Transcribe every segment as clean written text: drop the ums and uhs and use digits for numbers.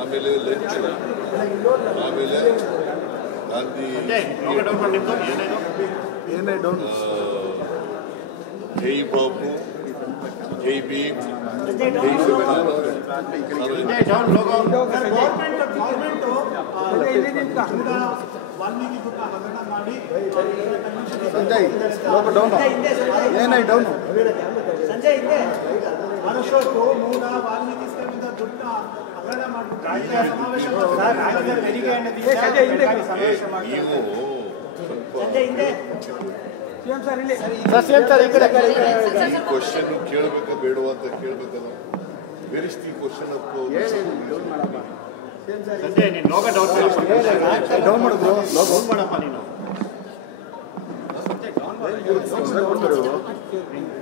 ಆಮೇಲೆ ಲಂಚ್, ಆಮೇಲೆ ಗಾಂಧಿ ಜೈ ಬಾಬು, ಜೈ ಭೀಮ್, ಜೈ ಸಂವಿಧಾನ. ಕ್ವಶನ್ ಕೇಳಬೇಕ ಬೇಡವಾ ಅಂತ ಕೇಳಬೇಕಲ್ಲ. Where is the question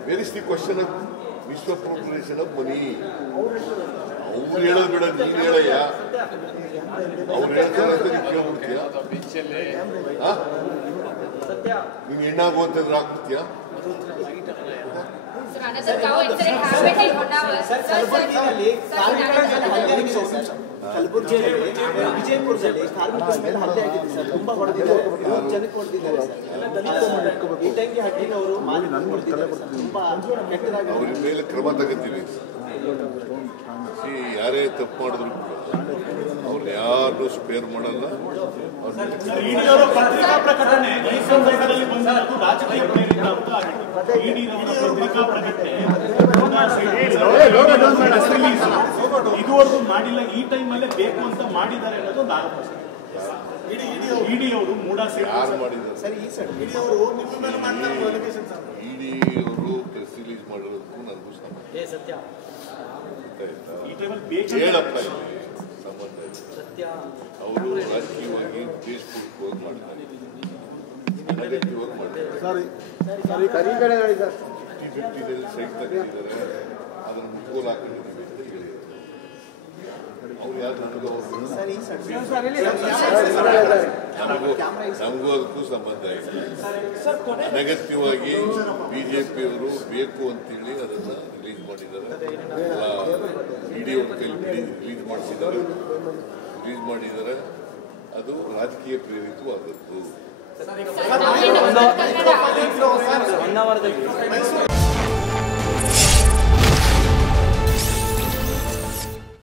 where is the question of vishwa population of money. ಅವ್ರು ಹೇಳೋದು ಬೇಡ, ನೀನ್ ಹೇಳಯ್ಯ. ಅವ್ರು ಹೇಳ್ತಾರೆ ಅಂತ ನೀನ್ ಕೇಳ್ಬಿಡ್ತೀಯ. ನೀನ್ ಹೆಣ್ಣಾಗೋತಂದ್ರೆ ಆಗ್ಬಿಡ್ತೀಯ. ವಿಜಯಪುರದಲ್ಲಿ ಕಾರ್ಮಿಕರ ಮೇಲೆ ಹಲ್ಲೆ ಆಗಿದೆ ಸರ್. ತುಂಬಾ ಹೊಡೆದಿದ್ದಾರೆ, ಜನಕ್ಕೆ ಹೊಡೆದಿದ್ದಾರೆ. ಇಟಂಗಿ ಹಟ್ಟಿನವರು ತುಂಬಾ ಕೆಟ್ಟದಾಗಿ ಅವ್ರ ಮೇಲೆ ಕ್ರಮ ತಗೋತೀವಿ. ಯಾರೇ ತಪ್ಪು ಮಾಡಿದ್ರು ಅವ್ರನ್ನ ಯಾರು ಸ್ಪೇರ್ ಮಾಡಲ್ಲ. ಪತ್ರಿಕಾ ಪ್ರಕಟಣೆ ಈ ಸಂದರ್ಭದಲ್ಲಿ ಬಂದಿರೋದು ರಾಜಕೀಯ ಪ್ರೇರಿತ ಅಂತ ಇದುವರೆಗೂ ಮಾಡಿಲ್ಲ. ಈ ಟೈಮ್ ಅಲ್ಲೇ ಬೇಕು ಅಂತ ಮಾಡಿದ್ದಾರೆ ಅನ್ನೋದು ಒಂದು ಆರೋಪ. ಇಡಿ ಅವರು ಮೂಡ ಯಾರು ಮಾಡಿದ್ದಾರೆ? ಇಡಿ ಅವರು ಪ್ರೆಸ್ ರಿಲೀಸ್ ಮಾಡಿರೋದಕ್ಕೂ ನನಗೂ ಸತ್ಯ ಹೇಳಪ್ಪ ಸಂಬಂಧ. ಅವರು ರಾಜಕೀಯವಾಗಿ ಫೇಸ್ಬುಕ್ ಮಾಡಿದ್ದಾರೆ, ನೆಗೆಟಿವ್ ಮಾಡಿದ್ದಾರೆ, 50-50 ಸೈಟ್ ತೆಗೆದಿದ್ದಾರೆ. ಅದನ್ನು ಮುಟ್ಕೋಲ್ ಹಾಕೊಂಡಿದ್ದೀವಿ ಅಂತ ಹೇಳಿದ್ದಾರೆ. ಅವ್ರು ಯಾರು ನಮಗೂ ಅದಕ್ಕೂ ಸಂಬಂಧ ಇದೆ. ಅನಗತ್ಯವಾಗಿ ಬಿಜೆಪಿಯವರು ಬೇಕು ಅಂತೇಳಿ ಅದನ್ನ ರಿಲೀಸ್ ಮಾಡಿದ್ದಾರೆ. ವಿಡಿಯೋ ರಿಲೀಸ್ ಮಾಡಿದ್ದಾರೆ. ಅದು ರಾಜಕೀಯ ಪ್ರೇರಿತವಾದದ್ದು.